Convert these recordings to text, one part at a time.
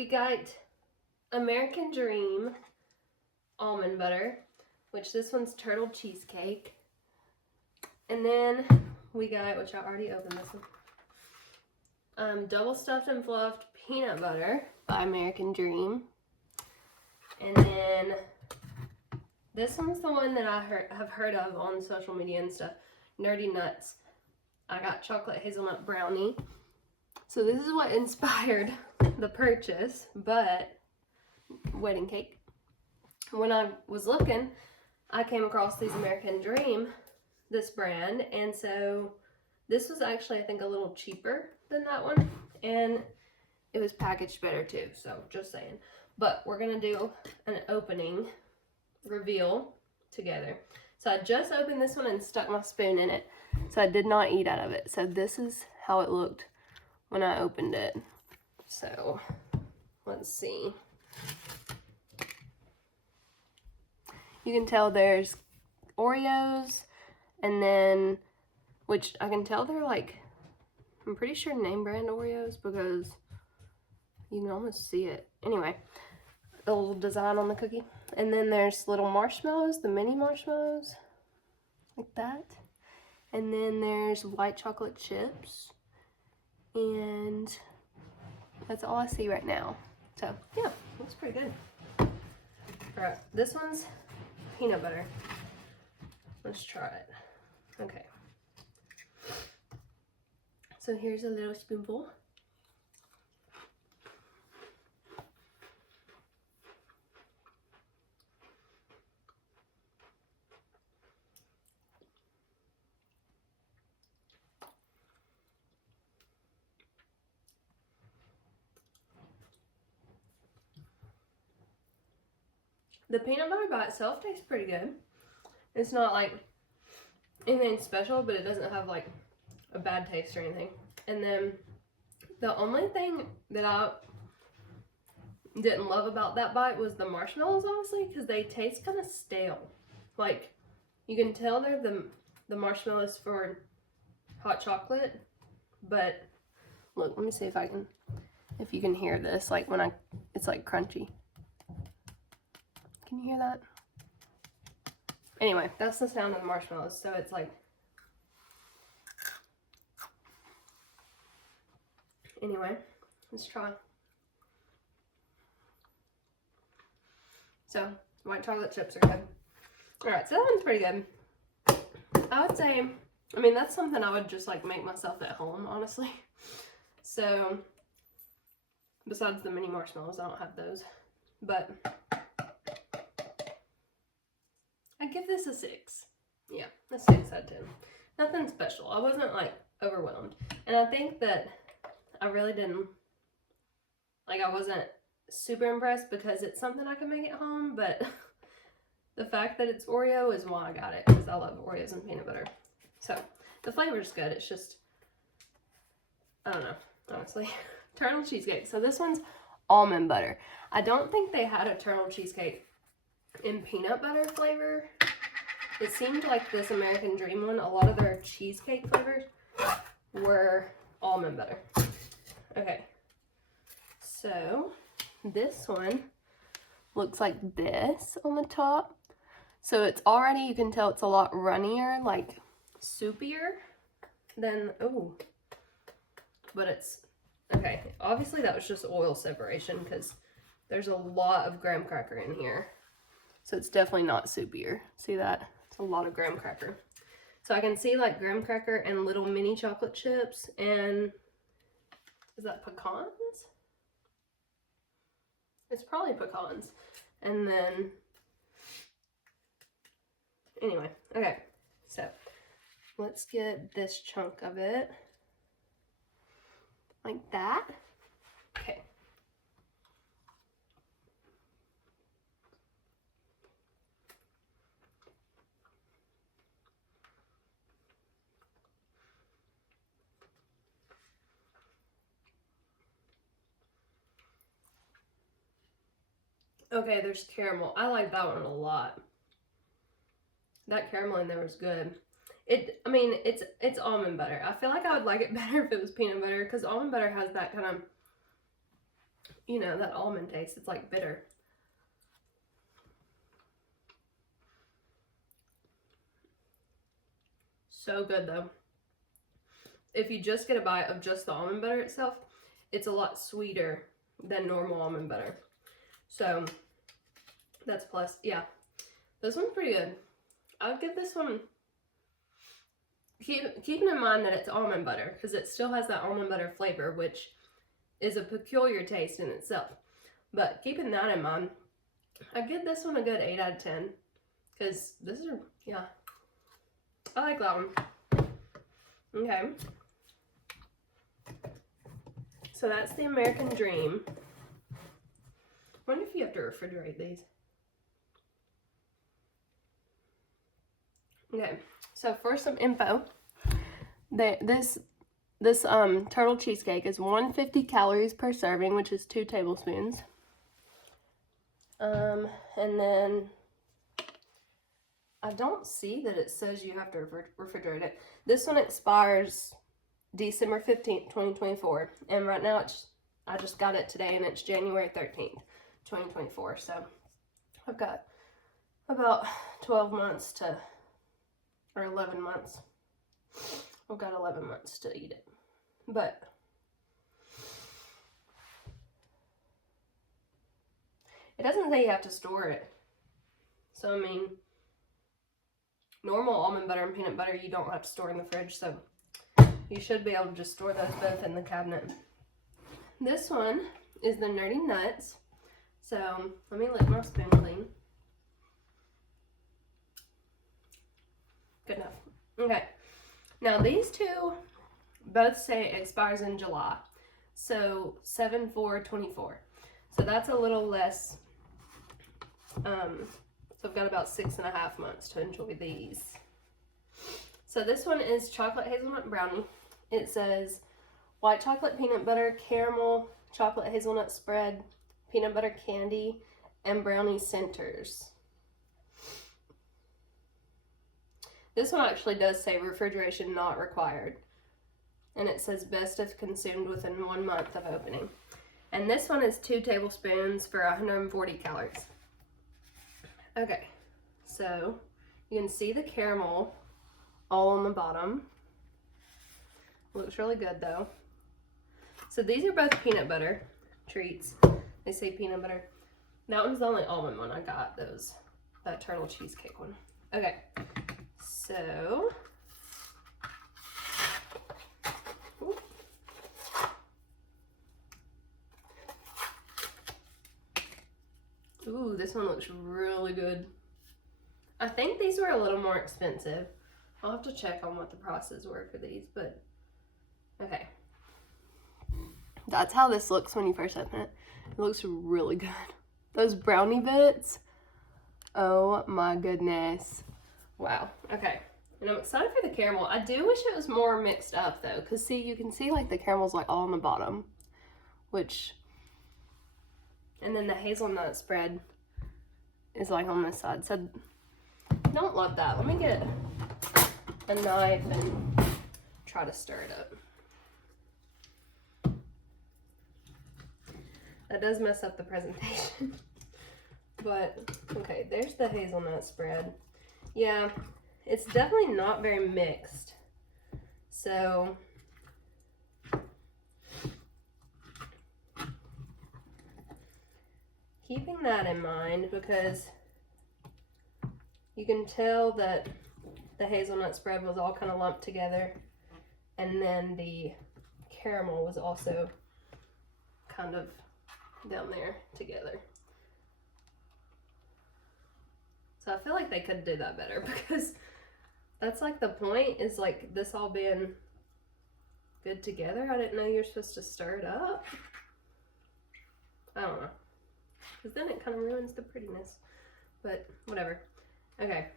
we got American Dream almond butter, which this one's turtle cheesecake. And then we got, which I already opened this one, double stuffed and fluffed peanut butter by American Dream. And then this one's the one that I have heard of on social media and stuff, Nerdy Nuts. I got chocolate hazelnut brownie. So this is what inspired the purchase, but wedding cake. When I was looking, I came across these American Dream, this brand, and so this was actually, I think, a little cheaper than that one, and it was packaged better too, so just saying. But we're gonna do an opening reveal together. So I just opened this one and stuck my spoon in it, so I did not eat out of it. So this is how it looked when I opened it. So let's see. You can tell there's Oreos, and then, which I can tell they're like, I'm pretty sure name brand Oreos because you can almost see it. Anyway, the little design on the cookie. And then there's little marshmallows, the mini marshmallows, like that. And then there's white chocolate chips. And that's all I see right now. So, yeah, looks pretty good. Alright, this one's peanut butter. Let's try it. Okay. So here's a little spoonful. The peanut butter by itself tastes pretty good. It's not like anything special, but it doesn't have like a bad taste or anything. And then the only thing that I didn't love about that bite was the marshmallows, honestly, because they taste kind of stale. Like, you can tell they're the marshmallows for hot chocolate, but look, let me see if you can hear this, like when it's like crunchy. Can you hear that? Anyway, that's the sound of the marshmallows. So it's like, anyway, let's try. So, white chocolate chips are good. Alright, so that one's pretty good. I would say, I mean, that's something I would just like make myself at home, honestly. So, besides the mini marshmallows, I don't have those. But I give this a 6. Yeah, a 6 out of 10. Nothing special. I wasn't like overwhelmed. And I think that I really didn't, like, I wasn't super impressed because it's something I can make at home, but the fact that it's Oreo is why I got it, because I love Oreos and peanut butter. So, the flavor's good. It's just, I don't know, honestly. Turtle cheesecake. So this one's almond butter. I don't think they had a turtle cheesecake in peanut butter flavor. It seemed like this American Dream one, a lot of their cheesecake flavors were almond butter. Okay, so this one looks like this on the top. So it's already, you can tell it's a lot runnier, like soupier than, oh, but it's, okay, obviously that was just oil separation because there's a lot of graham cracker in here. So it's definitely not soupier. See that? It's a lot of graham cracker. So I can see like graham cracker and little mini chocolate chips and, is that pecans? It's probably pecans. And then, anyway, okay. So let's get this chunk of it like that. Okay. Okay, there's caramel. I like that one a lot. That caramel in there was good. I mean, it's almond butter. I feel like I would like it better if it was peanut butter because almond butter has that kind of, you know, that almond taste. It's like bitter. So good though. If you just get a bite of just the almond butter itself, it's a lot sweeter than normal almond butter. So that's plus. Yeah, this one's pretty good. I would give this one, keeping in mind that it's almond butter, because it still has that almond butter flavor, which is a peculiar taste in itself. But keeping that in mind, I'd give this one a good 8 out of 10. Because this is, yeah, I like that one. Okay. So that's the American Dream. I wonder if you have to refrigerate these. Okay, so for some info, this turtle cheesecake is 150 calories per serving, which is 2 tablespoons. And then I don't see that it says you have to refrigerate it. This one expires December 15th, 2024. And right now, I just got it today, and it's January 13th, 2024. So I've got about 12 months to, or 11 months. I've got 11 months to eat it. But it doesn't say you have to store it. So, I mean, normal almond butter and peanut butter, you don't have to store in the fridge. So you should be able to just store those both in the cabinet. This one is the Nerdy Nuts. So let me lick my spoon clean. Good enough. Okay. Now these two both say it expires in July. So 7/4/24. So that's a little less. So I've got about 6.5 months to enjoy these. So this one is chocolate hazelnut brownie. It says white chocolate peanut butter, caramel, chocolate hazelnut spread, peanut butter candy, and brownie centers. This one actually does say refrigeration not required. And it says best if consumed within 1 month of opening. And this one is 2 tablespoons for 140 calories. Okay, so you can see the caramel all on the bottom. Looks really good though. So these are both peanut butter treats. They say peanut butter. That one's the only almond one I got, that turtle cheesecake one. Okay, so ooh, this one looks really good. I think these were a little more expensive. I'll have to check on what the prices were for these, but okay. That's how this looks when you first open it. It looks really good. Those brownie bits, oh my goodness. Wow, okay. And I'm excited for the caramel. I do wish it was more mixed up though, because see, you can see like the caramel's like all on the bottom, which, and then the hazelnut spread is like on this side. So don't love that. Let me get a knife and try to stir it up. That does mess up the presentation. But, okay, there's the hazelnut spread. Yeah, it's definitely not very mixed. So, keeping that in mind, because you can tell that the hazelnut spread was all kind of lumped together, and then the caramel was also kind of down there together. So I feel like they could do that better, because that's like the point, is like this all being good together. I didn't know you're supposed to stir it up. I don't know, because then it kind of ruins the prettiness, but whatever. Okay,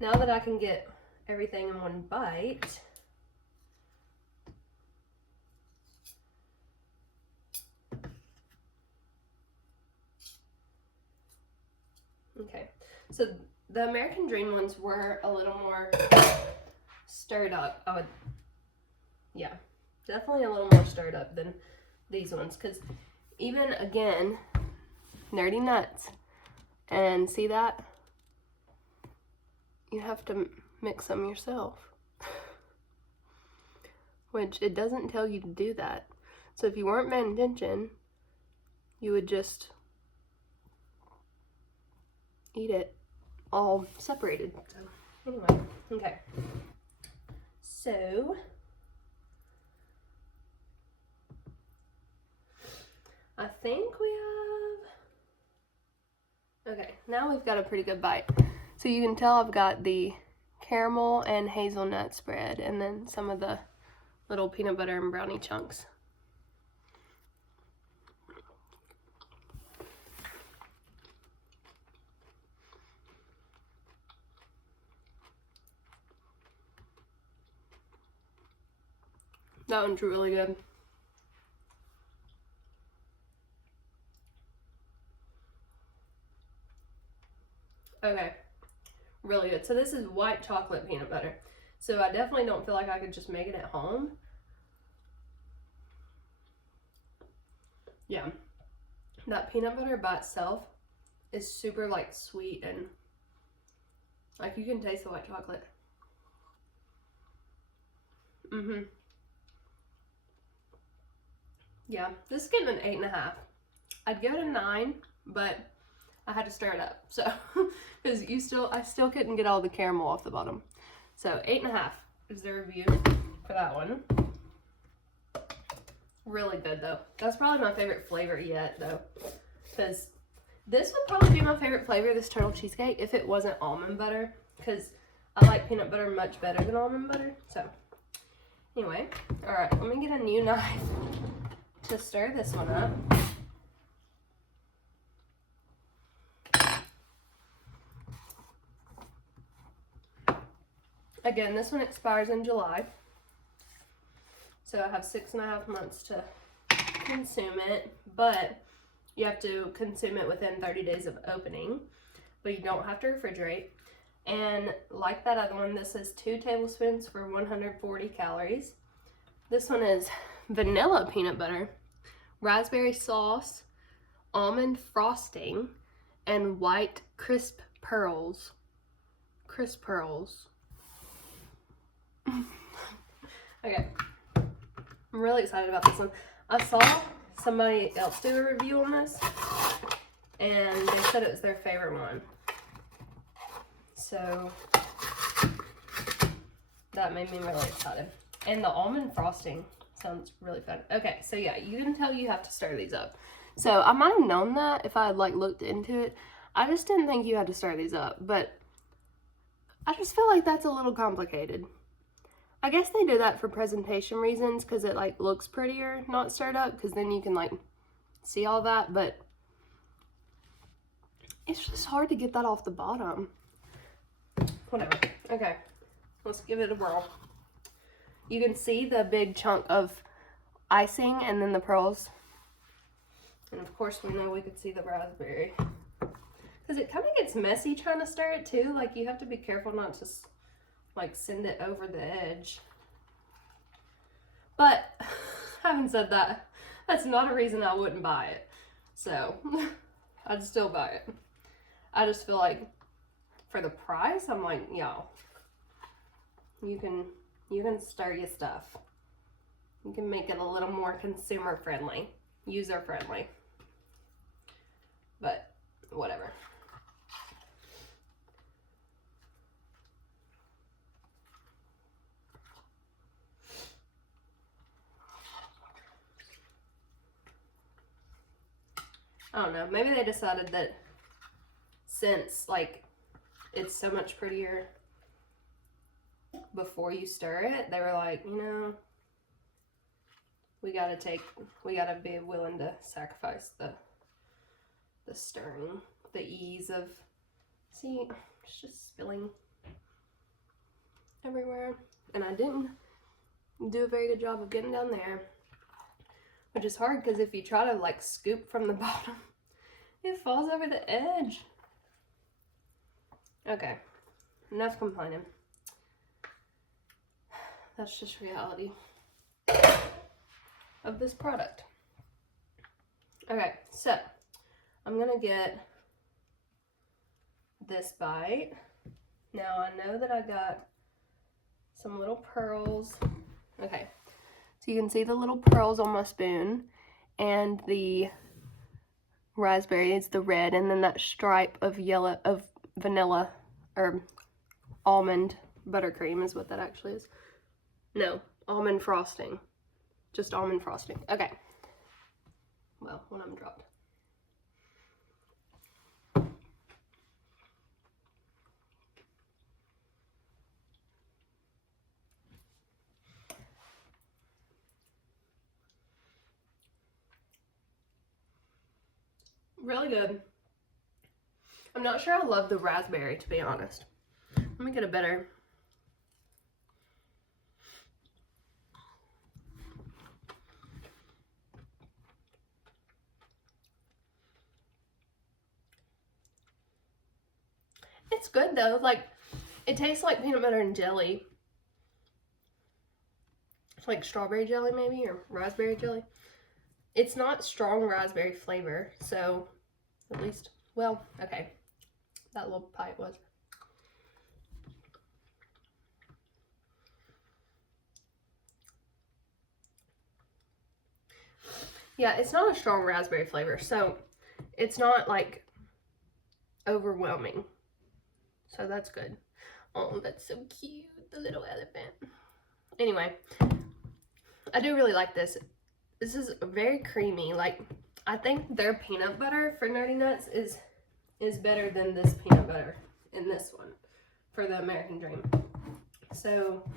now that I can get everything in one bite, okay, so the American Dream ones were a little more stirred up. Yeah, definitely a little more stirred up than these ones, because even, again, Nerdy Nuts, and see that? You have to mix them yourself, which it doesn't tell you to do that. So if you weren't paying attention, you would just eat it all separated. So anyway, okay. So I think we have, okay, now we've got a pretty good bite. So you can tell I've got the caramel and hazelnut spread, and then some of the little peanut butter and brownie chunks. That one's really good. Okay, really good. So this is white chocolate peanut butter. So I definitely don't feel like I could just make it at home. Yeah, that peanut butter by itself is super like sweet, and like you can taste the white chocolate. Yeah, this is getting an 8.5. I'd give it a 9, but I had to stir it up, so because I still couldn't get all the caramel off the bottom. So 8.5 is the review for that one. Really good though. That's probably my favorite flavor yet though, because this would probably be my favorite flavor, this turtle cheesecake, if it wasn't almond butter, because I like peanut butter much better than almond butter. So anyway, all right, let me get a new knife to stir this one up. Again, this one expires in July, so I have 6.5 months to consume it, but you have to consume it within 30 days of opening, but you don't have to refrigerate. And like that other one, this is 2 tablespoons for 140 calories. This one is vanilla peanut butter, raspberry sauce, almond frosting, and white crisp pearls. Crisp pearls. Okay, I'm really excited about this one. I saw somebody else do a review on this, and they said it was their favorite one. So that made me really excited. And the almond frosting sounds really fun. Okay, so yeah, you can tell you have to stir these up. So I might have known that if I had like looked into it. I just didn't think you had to stir these up, but I just feel like that's a little complicated. I guess they do that for presentation reasons, because it like looks prettier not stirred up, because then you can like see all that, but it's just hard to get that off the bottom. Whatever. Okay, let's give it a whirl. You can see the big chunk of icing and then the pearls. And of course we know we could see the raspberry. Because it kind of gets messy trying to stir it too. Like you have to be careful not to like send it over the edge. But having said that, that's not a reason I wouldn't buy it. So I'd still buy it. I just feel like for the price, I'm like, yo, you can stir your stuff. You can make it a little more consumer friendly, user friendly. But whatever. I don't know, maybe they decided that since like it's so much prettier before you stir it, they were like, you know, we gotta be willing to sacrifice the stirring, the ease of, see, it's just spilling everywhere. And I didn't do a very good job of getting down there. Which is hard because if you try to like scoop from the bottom, it falls over the edge. Okay, enough complaining. That's just reality of this product. Okay, so I'm gonna get this bite. Now I know that I got some little pearls. Okay, so you can see the little pearls on my spoon, and the raspberry is the red, and then that stripe of yellow, of vanilla, or almond buttercream is what that actually is. No, almond frosting. Just almond frosting. Okay. Well, one of them dropped. Really good. I'm not sure I love the raspberry, to be honest. Let me get a better. It's good though. Like, it tastes like peanut butter and jelly. It's like strawberry jelly maybe, or raspberry jelly. It's not strong raspberry flavor, so at least, well, okay. That little bite was. Yeah, it's not a strong raspberry flavor, so it's not like overwhelming. So that's good. Oh, that's so cute, the little elephant. Anyway, I do really like this. This is very creamy. Like, I think their peanut butter for Nerdy Nuts is better than this peanut butter in this one for the American Dream. So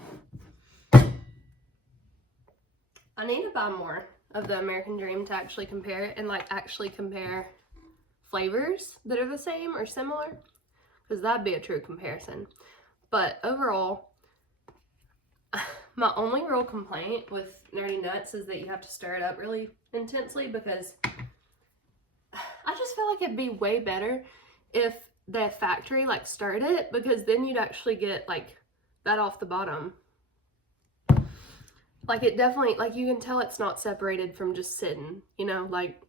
I need to buy more of the American Dream to actually compare it, and like actually compare flavors that are the same or similar, because that'd be a true comparison. But overall, my only real complaint with Nerdy Nuts is that you have to stir it up really intensely, because I just feel like it'd be way better if the factory like stirred it, because then you'd actually get like that off the bottom. Like, it definitely, like, you can tell it's not separated from just sitting, you know, like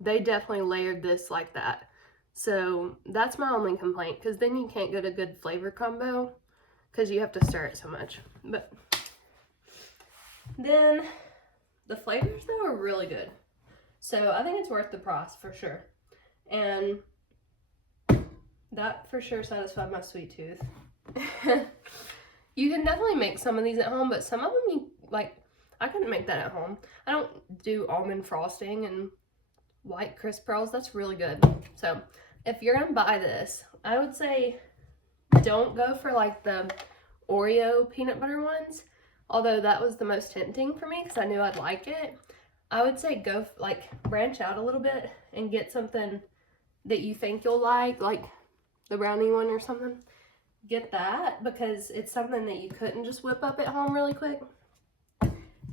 they definitely layered this like that. So that's my only complaint, because then you can't get a good flavor combo because you have to stir it so much. But then the flavors though are really good, so I think it's worth the price for sure. And that for sure satisfied my sweet tooth. You can definitely make some of these at home, but some of them you like, I couldn't make that at home. I don't do almond frosting and white crisp pearls. That's really good. So if you're gonna buy this, I would say don't go for like the Oreo peanut butter ones, although that was the most tempting for me because I knew I'd like it. I would say go like branch out a little bit and get something that you think you'll like the brownie one or something. Get that, because it's something that you couldn't just whip up at home really quick,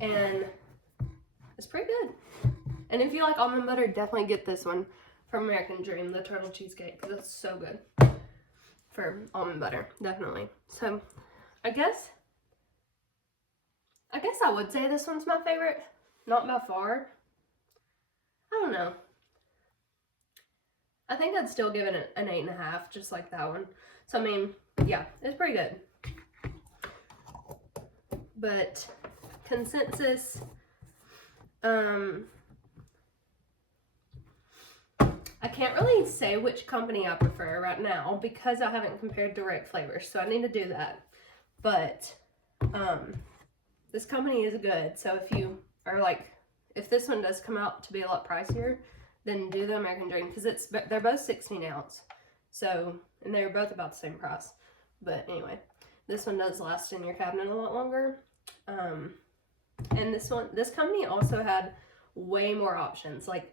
and it's pretty good. And if you like almond butter, definitely get this one from American Dream, the turtle cheesecake, because it's so good for almond butter, definitely. So I guess I would say this one's my favorite, not by far. I don't know. I think I'd still give it an 8.5, just like that one. So I mean, yeah, it's pretty good. But consensus, I can't really say which company I prefer right now because I haven't compared direct flavors, so I need to do that. But this company is good, so if you are like, if this one does come out to be a lot pricier, then do the American Dream, because they're both 16 ounce, so, and they're both about the same price. But anyway, this one does last in your cabinet a lot longer. And this company also had way more options. Like,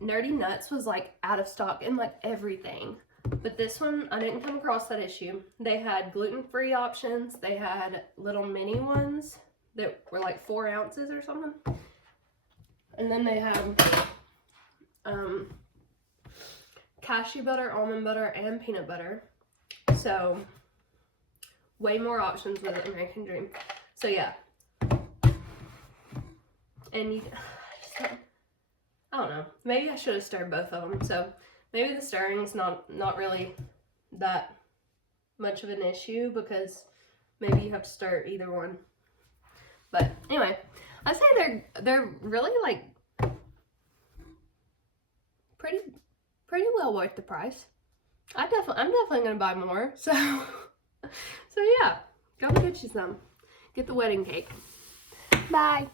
Nerdy Nuts was like out of stock in like everything, but this one I didn't come across that issue. They had gluten-free options. They had little mini ones that were like 4 ounces or something, and then they had cashew butter, almond butter, and peanut butter. So way more options with the American Dream. So yeah, and I I don't know. Maybe I should have stirred both of them. So maybe the stirring's not really that much of an issue because maybe you have to stir either one. But anyway, I say they're really like pretty well worth the price. I'm definitely gonna buy more. So yeah, go get you some. Get the wedding cake. Bye.